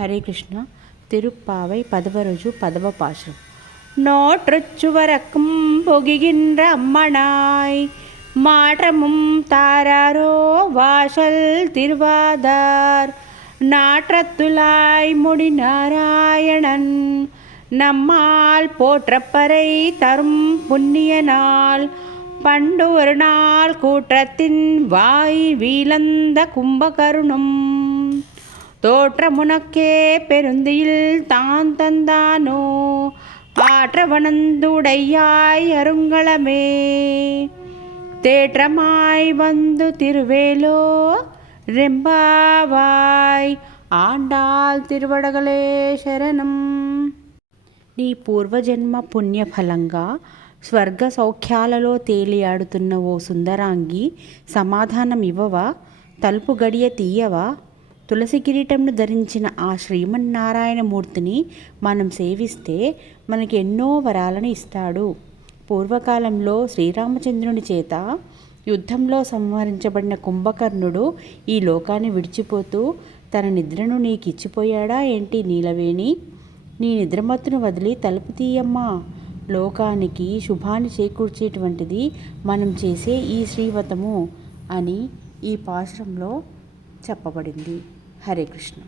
ஹரே கிருஷ்ணா திருப்பாவை பதவருஜு பதவ பாசம் நோற்றுச்சுவரக்கும் பொகிகின்ற அம்மனாய் மாற்றமும் தாராரோ வாசல் திருவாதார். நாற்றத்துலாய் முடி நாராயணன் நம்மால் போற்றப்பறை தரும் புண்ணிய நாள் பண்டு ஒரு நாள் கூற்றத்தின் வாய் வீழந்த கும்பகருணம். தோற்றமுனக்கே பெருந்தியில் தான் தந்தானோ ஆற்றவனந்துடையாய் அருங்களமே தேற்றமாய் வந்து திருவேலோ రెంబావాయ్ ఆండాల్ తిరువడగలే శరణం నీ పూర్వజన్మ పుణ్యఫలంగా స్వర్గ సౌఖ్యాలలో తేలియాడుతున్న ఓ సుందరాంగి సమాధానం ఇవ్వవా తలుపు గడియ తీయవా తులసి కిరీటంను ధరించిన ఆ శ్రీమన్నారాయణమూర్తిని మనం సేవిస్తే మనకి ఎన్నో వరాలను ఇస్తాడు. పూర్వకాలంలో శ్రీరామచంద్రుని చేత యుద్ధంలో సంహరించబడిన కుంభకర్ణుడు ఈ లోకాన్ని విడిచిపోతూ తన నిద్రను నీకు ఇచ్చిపోయాడా ఏంటి నీలవేణి? నీ నిద్రమత్తును వదిలి తలుపు తీయమ్మా. లోకానికి శుభాన్ని చేకూర్చేటువంటిది మనం చేసే ఈ శ్రీవతము అని ఈ పాశ్రంలో చెప్పబడింది. हरे कृष्ण